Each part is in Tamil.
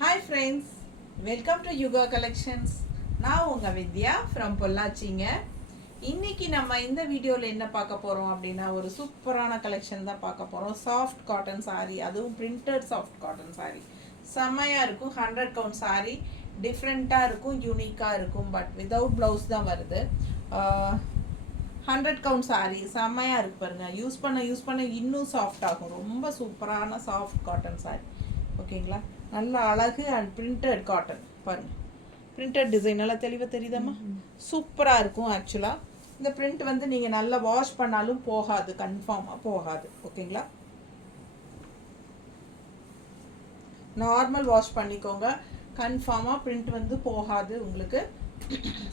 Hi friends, welcome to Yuga Collections. நான் உங்க வித்யா from பொள்ளாச்சிங்க. இன்னைக்கு நம்ம இந்த வீடியோவில் என்ன பார்க்க போகிறோம் அப்படின்னா ஒரு சூப்பரான கலெக்ஷன் தான் பார்க்க போகிறோம். சாஃப்ட் காட்டன் saree, அதுவும் பிரிண்டட் சாஃப்ட் காட்டன் saree. செம்மையாக இருக்கும். 100 கவுண்ட் saree, டிஃப்ரெண்ட்டாக இருக்கும், யூனிக்காக இருக்கும். பட் வித்தவுட் ப்ளவுஸ் தான் வருது. 100 கவுண்ட் saree செம்மையாக இருக்கு பாருங்கள். யூஸ் பண்ண இன்னும் சாஃப்ட் ஆகும். ரொம்ப சூப்பரான சாஃப்ட் காட்டன் saree. ஓகேங்களா, நல்ல அழகு அண்ட் பிரிண்டட் காட்டன் பாருங்கள். பிரிண்டட் டிசைன் நல்லா தெளிவாக தெரியுதாம்மா? சூப்பராக இருக்கும். ஆக்சுவலாக இந்த பிரிண்ட் வந்து நீங்கள் நல்லா வாஷ் பண்ணாலும் போகாது, கன்ஃபார்மாக போகாது. ஓகேங்களா, நார்மல் வாஷ் பண்ணிக்கோங்க, கன்ஃபார்மாக பிரிண்ட் வந்து போகாது உங்களுக்கு.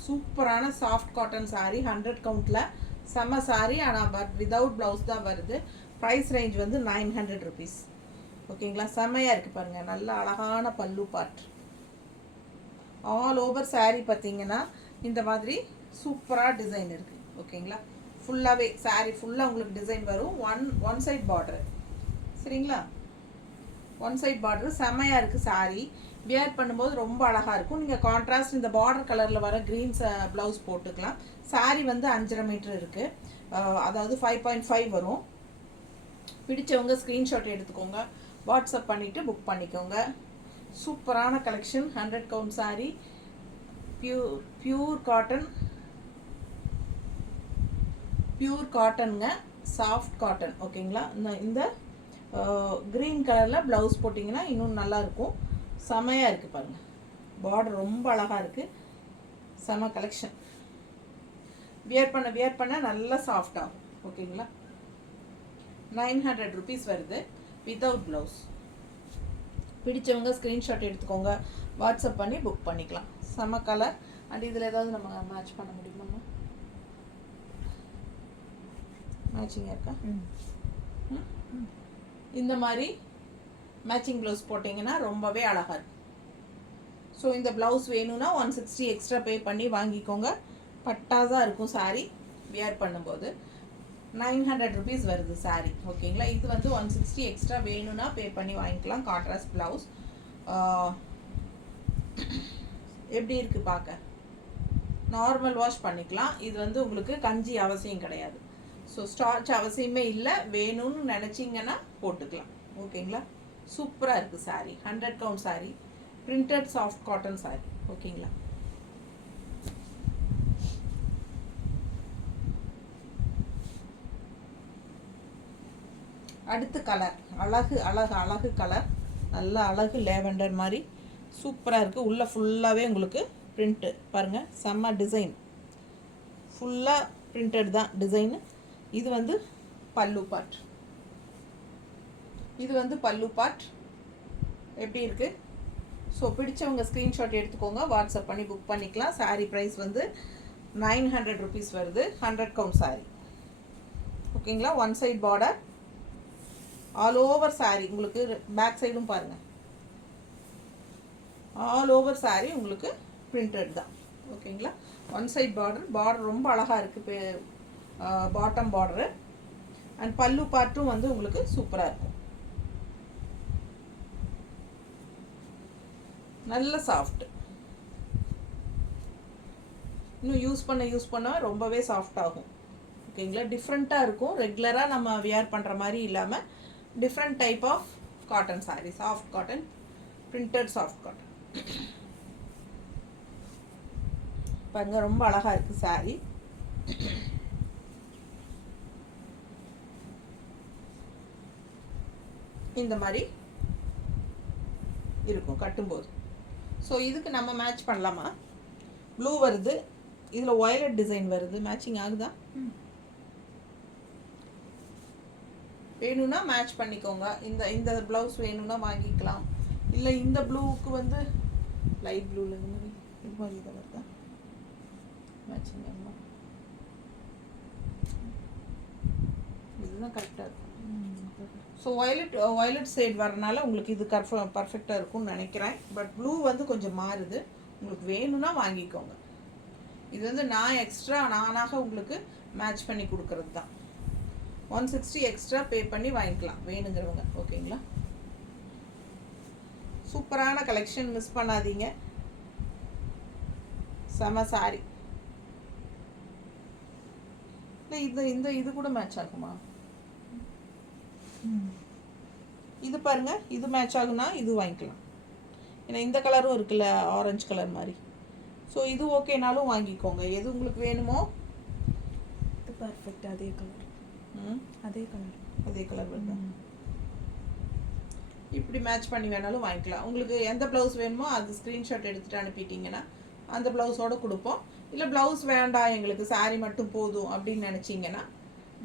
சூப்பரான சாஃப்ட் காட்டன் saree 100 கவுண்டில் செம்ம saree. ஆனால் பட் வித்தவுட் ப்ளவுஸ் தான் வருது. ப்ரைஸ் ரேஞ்ச் வந்து 900 ருபீஸ். ஓகேங்களா, செம்மையாக இருக்குது பாருங்கள். நல்ல அழகான பல்லு பார்ட். ஆல் ஓவர் saree பார்த்தீங்கன்னா இந்த மாதிரி சூப்பராக டிசைன் இருக்குது. ஓகேங்களா, ஃபுல்லாகவே saree ஃபுல்லாக உங்களுக்கு டிசைன் வரும். ஒன் சைட் பார்டரு, சரிங்களா? ஒன் சைட் பார்டரு செம்மையாக இருக்குது. saree வியர் பண்ணும்போது ரொம்ப அழகாக இருக்கும். நீங்கள் கான்ட்ராஸ்ட் இந்த பார்டர் கலரில் வர க்ரீன்ஸ் ப்ளவுஸ் போட்டுக்கலாம். saree வந்து 5.5 மீட்டர் இருக்குது, அதாவது 5.5 வரும். பிடிச்சவங்க ஸ்க்ரீன்ஷாட் எடுத்துக்கோங்க, வாட்ஸ்அப் பண்ணிவிட்டு புக் பண்ணிக்கோங்க. சூப்பரான கலெக்ஷன். 100 கவுண்ட் saree, பியூர் காட்டனுங்க, சாஃப்ட் காட்டன். ஓகேங்களா, இந்த க்ரீன் கலரில் ப்ளவுஸ் போட்டிங்கன்னா இன்னும் நல்லாயிருக்கும். செமையாக இருக்குது பாருங்கள். பார்டர் ரொம்ப அழகாக இருக்குது. செம கலெக்ஷன். வியர் பண்ண நல்லா சாஃப்ட் ஆகும். ஓகேங்களா, 900 ருபீஸ் வருது வித்தவுட் ப்ளவுஸ். பிடிச்சவங்க ஸ்க்ரீன்ஷாட் எடுத்துக்கோங்க, வாட்ஸ்அப் பண்ணி புக் பண்ணிக்கலாம். செம கலர். அண்ட் இதில் ஏதாவது நம்ம மேட்ச் பண்ண முடியுமாம்மா? மேட்சிங்காக இருக்கா? இந்த மாதிரி மேட்சிங் ப்ளவுஸ் போட்டிங்கன்னா ரொம்பவே அழகாக இருக்கும். ஸோ இந்த ப்ளவுஸ் வேணும்னா 160 எக்ஸ்ட்ரா பே பண்ணி வாங்கிக்கோங்க. பட்டாதான் இருக்கும் saree வியர் பண்ணும்போது. 900 ருபீஸ் வருது saree. ஓகேங்களா, இது வந்து 160 எக்ஸ்ட்ரா வேணும்னா பே பண்ணி வாங்கிக்கலாம். Contrast blouse. எப்படி இருக்குது பார்க்க? நார்மல் வாஷ் பண்ணிக்கலாம். இது வந்து உங்களுக்கு கஞ்சி அவசியம் கிடையாது. ஸோ ஸ்டார்ச் அவசியமே இல்லை. வேணும்னு நினச்சிங்கன்னா போட்டுக்கலாம். ஓகேங்களா, சூப்பராக இருக்குது saree. 100 count saree, printed soft cotton saree. ஓகேங்களா, அடுத்த கலர் அழகு கலர். நல்ல அழகு லேவெண்டர் மாதிரி சூப்பராக இருக்குது. உள்ளே ஃபுல்லாகவே உங்களுக்கு பிரிண்ட்டு பாருங்கள். செம்ம டிசைன், ஃபுல்லாக பிரிண்டட் தான் டிசைனு. இது வந்து பல்லு பார்ட். எப்படி இருக்குது? ஸோ பிடிச்சவங்க ஸ்க்ரீன்ஷாட் எடுத்துக்கோங்க, வாட்ஸ்அப் பண்ணி புக் பண்ணிக்கலாம். saree ப்ரைஸ் வந்து 900 ருபீஸ் வருது. 100 கவுண்ட் saree. ஓகேங்களா, one side border, all over saree உங்களுக்கு. பேக் சைடும் பாருங்கள், ஆல் ஓவர் saree உங்களுக்கு பிரிண்டட் தான். ஓகேங்களா, ஒன் சைட் பார்டர் ரொம்ப அழகாக இருக்குது. பாட்டம் பார்டரு அண்ட் பல்லு பார்ட்டும் வந்து உங்களுக்கு சூப்பராக இருக்கும். நல்ல சாஃப்ட். இன்னும் யூஸ் பண்ண ரொம்பவே சாஃப்ட் ஆகும். ஓகேங்களா, டிஃப்ரெண்ட்டாக இருக்கும். ரெகுலராக நம்ம வியர் பண்ணுற மாதிரி இல்லாமல் different type of cotton saree. Soft cotton, printed soft cotton பாருங்க. ரொம்ப அழகாக இருக்குது saree. இந்த மாதிரி இருக்கும் கட்டும்போது. ஸோ இதுக்கு நம்ம மேட்ச் பண்ணலாமா? ப்ளூ வருது, இதில் வயலட் டிசைன் வருது. மேட்சிங் ஆகுதா? வேணும்னா மேட்ச் பண்ணிக்கோங்க. இந்த ப்ளவுஸ் வேணும்னா வாங்கிக்கலாம். இல்லை இந்த ப்ளூவுக்கு வந்து லைட் ப்ளூவில் இந்த மாதிரி இது மாதிரி இதை வருதா மேட்சிங்? இதுதான் கரெக்டாக இருக்கும். ஸோ வயலட் ஷேட் வரனால உங்களுக்கு இது பர்ஃபெக்டாக இருக்கும்னு நினைக்கிறேன். பட் ப்ளூ வந்து கொஞ்சம் மாறுது. உங்களுக்கு வேணும்னா வாங்கிக்கோங்க. இது வந்து நானாக உங்களுக்கு மேட்ச் பண்ணி கொடுக்கறது தான். 160 எக்ஸ்ட்ரா பே பண்ணி வாங்கிக்கலாம் வேணுங்கிறவங்க. ஓகேங்களா, ஸோ சூப்பரான கலெக்ஷன், மிஸ் பண்ணாதீங்க. செம சாரி. இல்லை இது கூட மேட்ச் ஆகுமா? இது பாருங்க, இது மேட்ச் ஆகுனா இது வாங்கிக்கலாம். ஏன்னா இந்த கலரும் இருக்குல்ல, ஆரஞ்சு கலர் மாதிரி. ஸோ இது ஓகேனாலும் வாங்கிக்கோங்க, எது உங்களுக்கு வேணுமோ. இது பர்ஃபெக்ட், அதே கலர். அதே கலர் வருது. இப்படி மேட்ச் பண்ணி வேணாலும் வாங்கிக்கலாம். உங்களுக்கு எந்த ப்ளவுஸ் வேணுமோ அது ஸ்க்ரீன்ஷாட் எடுத்துகிட்டு அனுப்பிட்டீங்கன்னா அந்த ப்ளவுஸோடு கொடுப்போம். இல்லை ப்ளவுஸ் வேண்டாம் எங்களுக்கு சாரீ மட்டும் போதும் அப்படின்னு நினச்சிங்கன்னா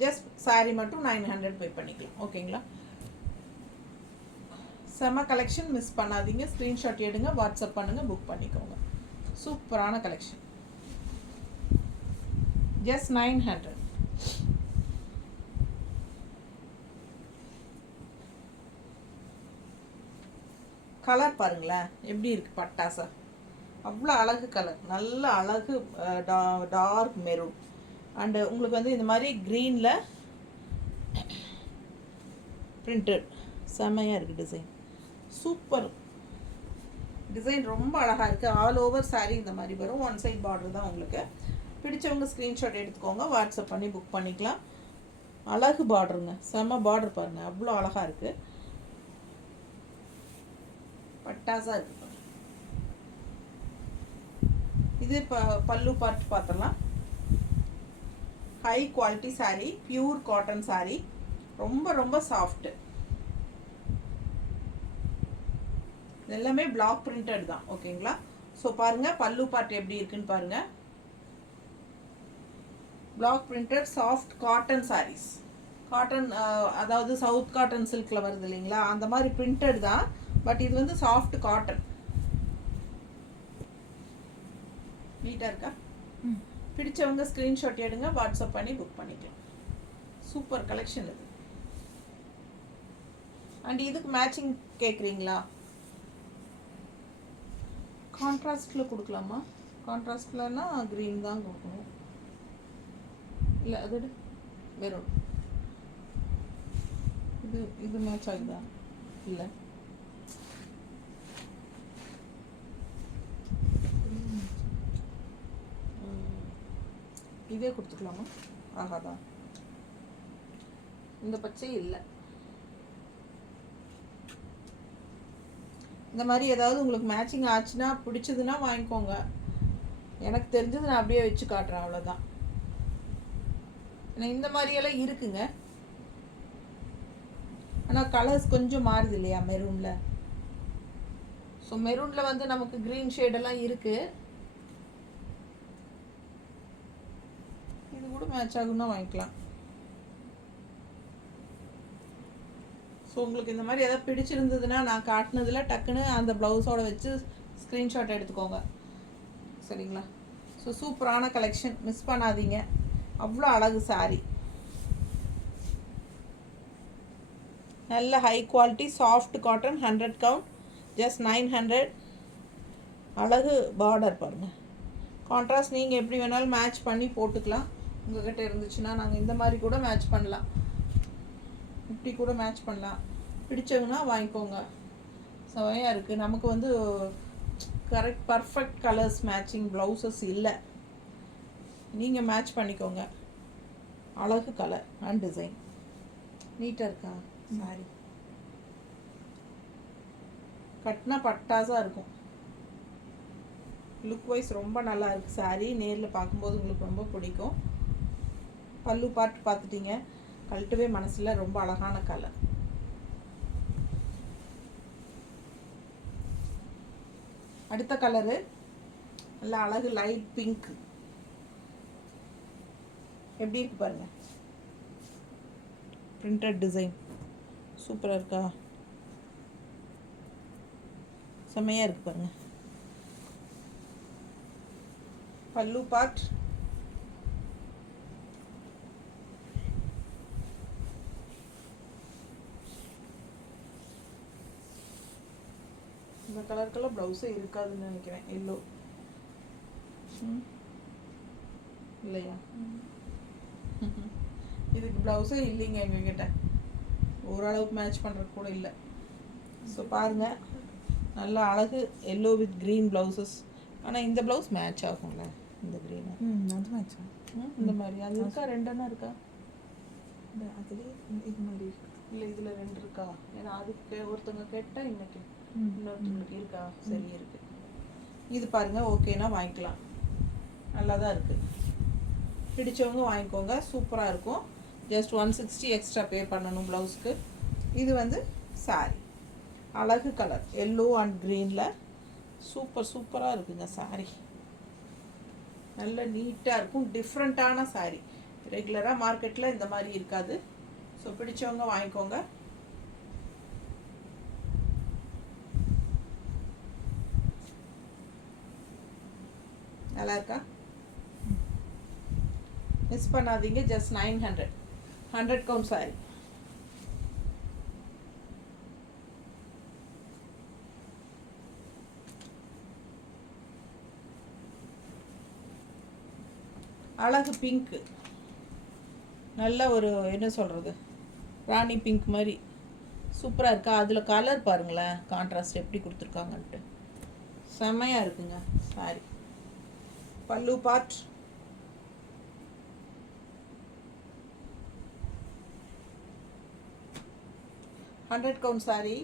ஜஸ்ட் சாரீ மட்டும் 900 பே பண்ணிக்கலாம். ஓகேங்களா? செம கலெக்ஷன், மிஸ் பண்ணாதீங்க. ஸ்க்ரீன்ஷாட் எடுங்க, வாட்ஸ்அப் பண்ணுங்கள், புக் பண்ணிக்கோங்க. சூப்பரான கலெக்ஷன், ஜஸ்ட் 900. கலர் பாருங்களேன் எப்படி இருக்குது, பட்டாசா அவ்வளோ அழகு கலர், நல்ல அழகு டார்க் மெரூன். அண்டு உங்களுக்கு வந்து இந்த மாதிரி க்ரீனில் பிரிண்டட் செம்மையாக இருக்குது. டிசைன் சூப்பர் டிசைன், ரொம்ப அழகாக இருக்குது. ஆல் ஓவர் சாரீ இந்த மாதிரி வரும். ஒன் சைட் பார்டர் தான். உங்களுக்கு பிடிச்சவங்க ஸ்க்ரீன்ஷாட் எடுத்துக்கோங்க, வாட்ஸ்அப் பண்ணி புக் பண்ணிக்கலாம். அழகு பார்டருங்க, செம்ம பார்டர் பாருங்கள், அவ்வளோ அழகாக இருக்குது, பட்டாசா இருக்குது. இது பல்லு பார்ட் பார்த்துடலாம். High quality sari, pure cotton sari, ரொம்ப ரொம்ப சாஃப்ட்டு. எல்லாமே பிளாக் பிரிண்டட் தான். ஓகேங்களா? ஸோ பாருங்கள் பல்லு பார்ட் எப்படி இருக்குன்னு பாருங்கள். Block printed soft cotton sarees. Cotton அதாவது சவுத் காட்டன் சில்கில் வருது இல்லைங்களா, அந்த மாதிரி பிரிண்டட் தான். பட் இது வந்து சாஃப்ட் காட்டன். நீட்டாக இருக்கா? பிடிச்சவங்க ஸ்க்ரீன்ஷாட் எடுங்க, வாட்ஸ்அப் பண்ணி புக் பண்ணிக்கலாம். சூப்பர் கலெக்ஷன் இது. அண்ட் இதுக்கு மேட்சிங் கேட்குறீங்களா? கான்ட்ராஸ்டில் கொடுக்கலாமா? கான்ட்ராஸ்ட்லன்னா க்ரீன் தான் கொடுக்கணும். இல்லை அதோட வெறும் இது மேட்ச் ஆகுதா? இல்லை இதே கொடுத்துக்கலாமா? ஆகாதான், இந்த பச்சை இல்லை. இந்த மாதிரி ஏதாவது உங்களுக்கு மேட்சிங் ஆச்சுன்னா பிடிச்சதுன்னா வாங்கிக்கோங்க. எனக்கு தெரிஞ்சது நான் அப்படியே வச்சு காட்டுறேன், அவ்வளோதான். ஏன்னா இந்த மாதிரியெல்லாம் இருக்குங்க, ஆனால் கலர்ஸ் கொஞ்சம் மாறுது இல்லையா மெரூனில். ஸோ மெரூனில் வந்து நமக்கு க்ரீன் ஷேடெல்லாம் இருக்குது. இது கூட மேட்ச் ஆகுன்னா வாங்கிக்கலாம். ஸோ உங்களுக்கு இந்த மாதிரி எதாவது பிடிச்சிருந்ததுன்னா நான் காட்டினதில் டக்குன்னு அந்த ப்ளவுஸோடு வச்சு ஸ்க்ரீன்ஷாட் எடுத்துக்கோங்க. சரிங்களா? ஸோ சூப்பரான கலெக்ஷன், மிஸ் பண்ணாதீங்க. அவ்வளோ அழகு சாரீ, நல்ல high quality soft cotton, 100 count, just 900. அழகு பார்டர் பாருங்கள். கான்ட்ராஸ்ட் நீங்கள் எப்படி வேணாலும் மேட்ச் பண்ணி போட்டுக்கலாம். உங்கள்கிட்ட இருந்துச்சுன்னா நாங்கள் இந்த மாதிரி கூட மேட்ச் பண்ணலாம், இப்படி கூட மேட்ச் பண்ணலாம். பிடிச்சவங்கன்னா வாங்கிக்கோங்க. செமையாக இருக்குது. நமக்கு வந்து correct perfect colours matching blouses இல்லை, நீங்கள் மேட்ச் பண்ணிக்கோங்க. அழகு கலர் அண்ட் டிசைன், நீட்டாக இருக்கா சாரி? கட்டினா பட்டாசாக இருக்கும். லுக் வைஸ் ரொம்ப நல்லா இருக்குது சாரீ. நேரில் பார்க்கும்போது உங்களுக்கு ரொம்ப பிடிக்கும். பல்லு பார்ட் பார்த்துட்டீங்க, கழட்டவே மனசில், ரொம்ப அழகான கலர். அடுத்த கலரு நல்ல அழகு லைட் பிங்க். எப்படி இருக்கு பாருங்க, பிரிண்டட் டிசைன் சூப்பராக இருக்கா? செம்மையாக இருக்கு பாருங்க. பல்லு பார்ட் இந்த கலருக்கெல்லாம் ப்ளவுஸே இருக்காதுன்னு நினைக்கிறேன். எல்லோ இல்லையா? இதுக்கு ப்ளவுஸே இல்லைங்க எங்ககிட்ட, ஓரளவுக்கு மேட்ச் பண்ணுறது கூட இல்லை. ஸோ பாருங்கள், நல்லா அழகு எல்லோ வித் க்ரீன் ப்ளவுசஸ். ஆனால் இந்த ப்ளவுஸ் மேட்ச் ஆகும்ல இந்த க்ரீனு. அது மேட்ச் இந்த மாதிரி அது இருக்கா, ரெண்டெண்ணா இருக்கா? அதுலேயே இது மாதிரி இல்லை இதில் 2 இருக்கா? ஏன்னா அதுக்கு ஒருத்தவங்க கேட்டால் இன்னைக்கு இன்னொருத்தவங்களுக்கு இருக்கா? சரி இருக்குது. இது பாருங்கள், ஓகேனா வாங்கிக்கலாம். நல்லா தான் இருக்குது. பிடிச்சவங்க வாங்கிக்கோங்க, சூப்பராக இருக்கும். ஜஸ்ட் 160 எக்ஸ்ட்ரா பே பண்ணணும் ப்ளவுஸ்க்கு. இது வந்து சாரி, அழகு கலர் எல்லோ அண்ட் க்ரீனில் சூப்பராக இருக்குங்க சாரி. நல்ல நீட்டாக இருக்கும், டிஃப்ரெண்ட்டான சாரி. ரெகுலராக மார்க்கெட்டில் இந்த மாதிரி இருக்காது. ஸோ பிடிச்சவங்க வாங்கிக்கோங்க. நல்லா இருக்கா? மிஸ் பண்ணாதீங்க. Just 900 100 count sorry. அழகு பிங்க்கு, நல்ல ஒரு என்ன சொல்கிறது, ராணி பிங்க் மாதிரி சூப்பராக இருக்கா. அதில் கலர் பாருங்களேன், கான்ட்ராஸ்ட் எப்படி கொடுத்துருக்காங்கன்ட்டு செம்மையாக இருக்குங்க சாரி. பல்லு part hundred count sorry.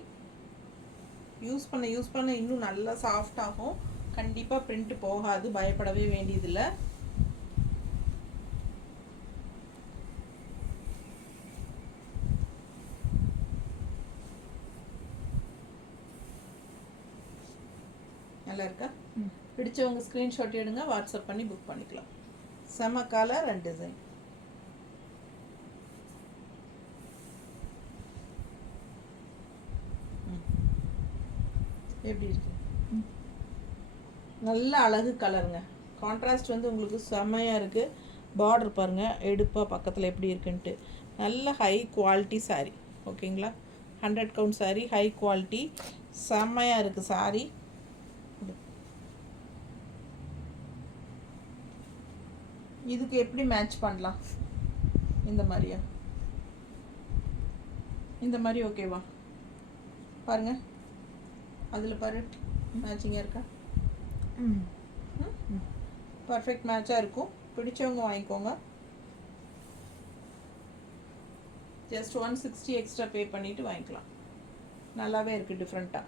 Use பண்ண இன்னும் நல்லா சாஃப்ட் ஆகும். கண்டிப்பாக பிரிண்ட் போகாது, பயப்படவே வேண்டியதில்லை. நல்லா இருக்கா? பிடிச்சவங்க ஸ்க்ரீன்ஷாட் எடுங்க, வாட்ஸ்அப் பண்ணி புக் பண்ணிக்கலாம். செம கலர் அண்ட் டிசைன். எப்படி இருக்கு? நல்ல அழகு கலருங்க. கான்ட்ராஸ்ட் வந்து உங்களுக்கு செம்மையாக இருக்குது. பார்டர் பாருங்கள், எடுப்பாக பக்கத்தில் எப்படி இருக்குன்ட்டு. நல்ல ஹை குவாலிட்டி சாரீ. ஓகேங்களா? 100 கவுண்ட் சாரீ, ஹை குவாலிட்டி, செம்மையாக இருக்குது சாரீ. இதுக்கு எப்படி மேட்ச் பண்ணலாம்? இந்த மாதிரியா? இந்த மாதிரி ஓகேவா? பாருங்க, அதில் பாரு மேட்சிங்காக இருக்கா? பர்ஃபெக்ட் மேட்சாக இருக்கும். பிடிச்சவங்க வாங்கிக்கோங்க. ஜஸ்ட் 160 எக்ஸ்ட்ரா பே பண்ணிவிட்டு வாங்கிக்கலாம். நல்லாவே இருக்குது, டிஃப்ரெண்ட்டாக.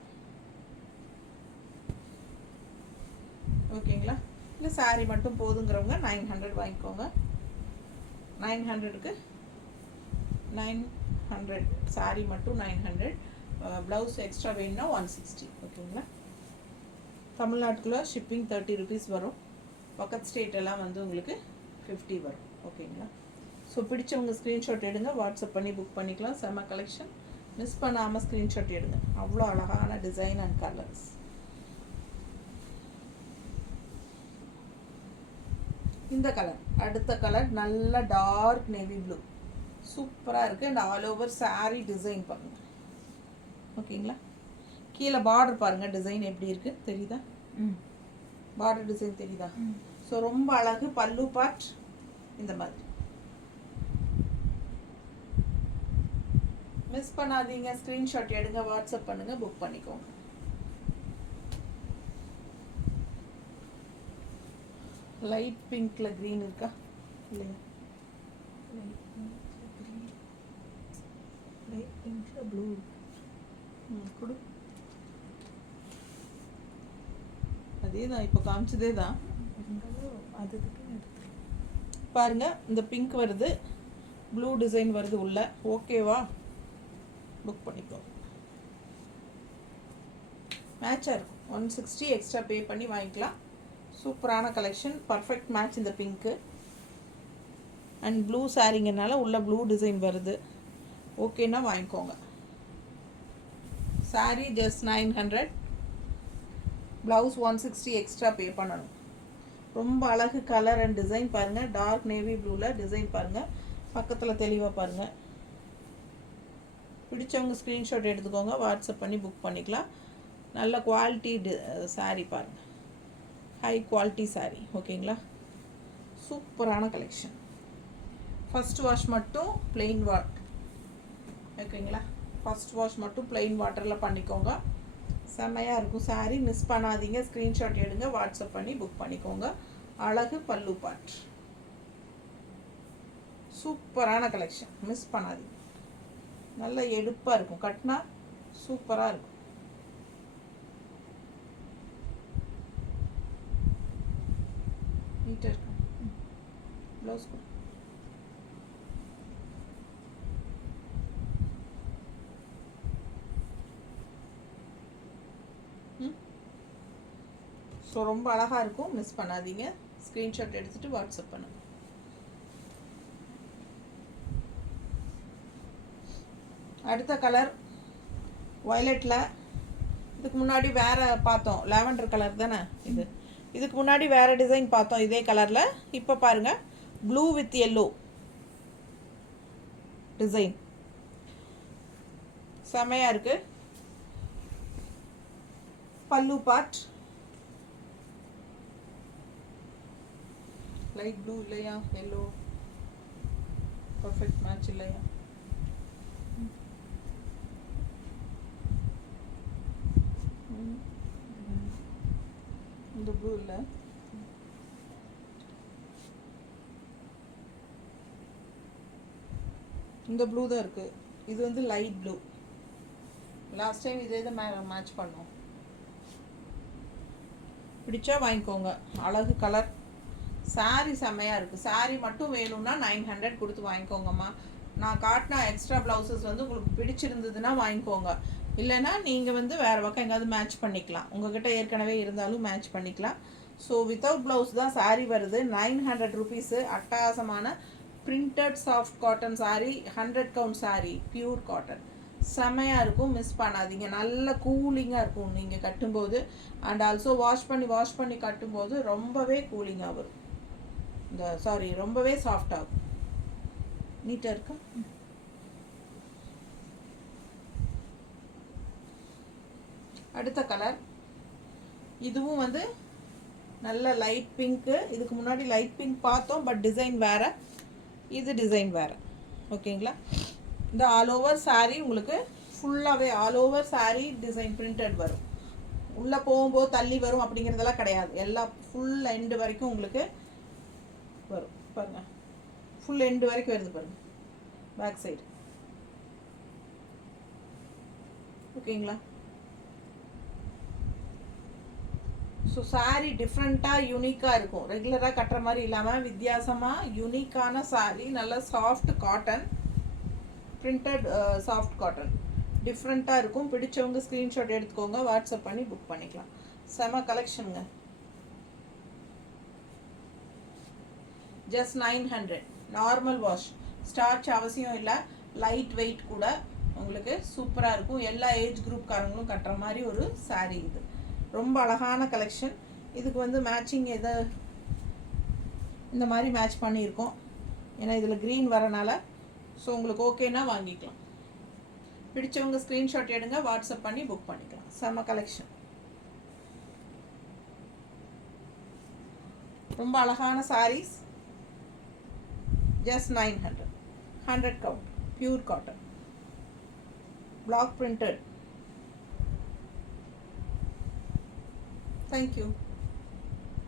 ஓகேங்களா? இல்லை சாரீ மட்டும் போதுங்கிறவங்க 900 வாங்கிக்கோங்க. 900க்கு 900 சாரீ மட்டும் 900. ப்ளவுஸ் எக்ஸ்ட்ரா வேணும்னா 160. ஓகேங்களா? தமிழ்நாட்டுக்குள்ளே ஷிப்பிங் 30 rupees வரும். பக்கத்து ஸ்டேட்டெல்லாம் வந்து உங்களுக்கு 50 வரும். ஓகேங்களா? ஸோ பிடிச்சவங்க ஸ்க்ரீன்ஷாட் எடுங்க, வாட்ஸ்அப் பண்ணி புக் பண்ணிக்கலாம். செம்ம கலெக்ஷன், மிஸ் பண்ணாமல் ஸ்க்ரீன்ஷாட் எடுங்க. அவ்வளோ அழகான டிசைன் அண்ட் கலர்ஸ். இந்த கலர், அடுத்த கலர் நல்ல டார்க் நேவி ப்ளூ, சூப்பராக இருக்குது. And all over sari design பாருங்கள். ஓகேங்களா? கீழே பார்டர் பாருங்கள், டிசைன் எப்படி இருக்குது தெரியுதா? பார்டர் டிசைன் தெரியுதா? ஸோ ரொம்ப அழகு. பல்லு பார்ட் இந்த மாதிரி. மிஸ் பண்ணாதீங்க, ஸ்க்ரீன்ஷாட் எடுங்க, வாட்ஸ்அப் பண்ணுங்கள், புக் பண்ணிக்கோங்க. லைட் பிங்க்ல க்ரீன் இருக்கா? இல்லையா? லைட் பிங்க்ல ப்ளூ கொடு. அதே தான் இப்போ காமிச்சதே தான். பாருங்க, இந்த பிங்க் வருது, ப்ளூ டிசைன் வருது உள்ள. ஓகேவா? புக் பண்ணிக்கோ. மேட்சாக இருக்கும். 160 எக்ஸ்ட்ரா பே பண்ணி வாங்கிக்கலாம். சூப்பரான கலெக்ஷன், பர்ஃபெக்ட் மேட்ச் இந்த பிங்க்கு. அண்ட் ப்ளூ சாரீங்கனால உள்ள ப்ளூ டிசைன் வருது. ஓகேன்னா வாங்கிக்கோங்க. Sari just 900. Blouse 160 extra pay பண்ணணும். ரொம்ப அழகு கலர் அண்ட் டிசைன் பாருங்கள். டார்க் நேவி ப்ளூவில் டிசைன் பாருங்கள், பக்கத்தில் தெளிவாக பாருங்கள். பிடிச்சவங்க ஸ்க்ரீன்ஷாட் எடுத்துக்கோங்க, வாட்ஸ்அப் பண்ணி புக் பண்ணிக்கலாம். நல்ல குவாலிட்டி சாரீ பாருங்கள், ஹை குவாலிட்டி சாரீ. ஓகேங்களா? சூப்பரான கலெக்ஷன். ஃபஸ்ட் வாஷ் மட்டும் plain வாட்டர். ஓகேங்களா? ஃபஸ்ட் வாஷ் மட்டும் plain வாட்டரில் பண்ணிக்கோங்க. செம்மையாக இருக்கும் saree. மிஸ் பண்ணாதீங்க, ஸ்க்ரீன்ஷாட் எடுங்க, வாட்ஸ்அப் பண்ணி புக் பண்ணிக்கோங்க. அழகு பல்லு பாட், சூப்பரான கலெக்ஷன், மிஸ் பண்ணாதீங்க. நல்ல எடுப்பாக இருக்கும், கட்டினா சூப்பராக இருக்கும். நீட்டாக இருக்கும். ப்ளவுஸ் ஸோ ரொம்ப அழகாக இருக்கும், மிஸ் பண்ணாதீங்க. ஸ்க்ரீன்ஷாட் எடுத்துகிட்டு வாட்ஸ்அப் பண்ணுங்கள். அடுத்த கலர் வயலட்டில். இதுக்கு முன்னாடி வேறு பார்த்தோம், லாவெண்டர் கலர் தானே இது. இதுக்கு முன்னாடி வேறு டிசைன் பார்த்தோம் இதே கலரில். இப்போ பாருங்கள், ப்ளூ வித் எல்லோ டிசைன் செமையாக இருக்குது. பல்லு பார்ட் லைட் ப்ளூ இல்லையா, எல்லோ பர்ஃபெக்ட் மேட்ச் இல்லையா? இந்த ப்ளூ இல்லை, இந்த ப்ளூ தான் இருக்குது. இது வந்து லைட் ப்ளூ. லாஸ்ட் டைம் இதே தான் மேட்ச் பண்ணோம். பிடிச்சா வாங்கிக்கோங்க, அழகு கலர். saree செம்மையாக இருக்குது. saree மட்டும் வேணும்னா 900 கொடுத்து வாங்கிக்கோங்கம்மா. நான் காட்டின எக்ஸ்ட்ரா ப்ளவுசஸ் வந்து உங்களுக்கு பிடிச்சிருந்ததுன்னா வாங்கிக்கோங்க. இல்லைன்னா நீங்கள் வந்து வேறு பக்கம் எங்கேயாவது மேட்ச் பண்ணிக்கலாம், உங்கள்கிட்ட ஏற்கனவே இருந்தாலும் மேட்ச் பண்ணிக்கலாம். ஸோ வித்தவுட் ப்ளவுஸ் தான் saree வருது. 900 ருபீஸு. அட்டகாசமான printed soft cotton saree, 100 count saree, pure cotton. செம்மையாக இருக்கும், மிஸ் பண்ணாதீங்க. நல்ல கூலிங்காக இருக்கும் நீங்கள் கட்டும்போது. அண்ட் ஆல்சோ வாஷ் பண்ணி கட்டும்போது ரொம்பவே கூலிங்காக வரும். ரொம்பவே சாஃப்டாகும். நீட்டாக இருக்கா? அடுத்த கலர் இதுவும் வந்து நல்ல லைட் பிங்க்கு. இதுக்கு முன்னாடி லைட் பிங்க் பார்த்தோம், பட் டிசைன் வேறு, இது டிசைன் வேறு. ஓகேங்களா? இந்த ஆல் ஓவர் saree உங்களுக்கு ஃபுல்லாகவே all over saree design printed வரும். உள்ளே போகும்போது தள்ளி வரும் அப்படிங்கிறதெல்லாம் கிடையாது. எல்லாம் ஃபுல் எண்டு வரைக்கும் உங்களுக்கு வரும். பாருங்கள், ஃபுல் எண்டு வரைக்கும் வருது பாருங்கள், பேக் சைடு. ஓகேங்களா? ஸோ saree டிஃப்ரெண்ட்டாக யூனிக்காக இருக்கும். ரெகுலராக கட்டுற மாதிரி இல்லாமல் வித்தியாசமாக யூனிக்கான saree. நல்ல soft cotton, printed soft cotton, டிஃப்ரெண்ட்டாக இருக்கும். பிடிச்சவங்க ஸ்க்ரீன்ஷாட் எடுத்துக்கோங்க, வாட்ஸ்அப் பண்ணி புக் பண்ணிக்கலாம். செம கலெக்ஷனுங்க. ஜஸ்ட் 900. நார்மல் வாஷ், ஸ்டார்ச் அவசியம் இல்லை, லைட் வெயிட் கூட. உங்களுக்கு சூப்பராக இருக்கும். எல்லா ஏஜ் குரூப்காரங்களும் கட்டுற மாதிரி ஒரு saree இது. ரொம்ப அழகான கலெக்ஷன். இதுக்கு வந்து மேட்சிங் எதை இந்த மாதிரி மேட்ச் பண்ணியிருக்கோம், ஏன்னா இதில் க்ரீன் வரனால. ஸோ உங்களுக்கு ஓகேனா வாங்கிக்கலாம். பிடிச்சவங்க ஸ்க்ரீன்ஷாட் எடுங்க, வாட்ஸ்அப் பண்ணி புக் பண்ணிக்கலாம். செம்ம கலெக்ஷன், ரொம்ப அழகான sarees. Just 900. 100 count, pure cotton, block printed. Thank you.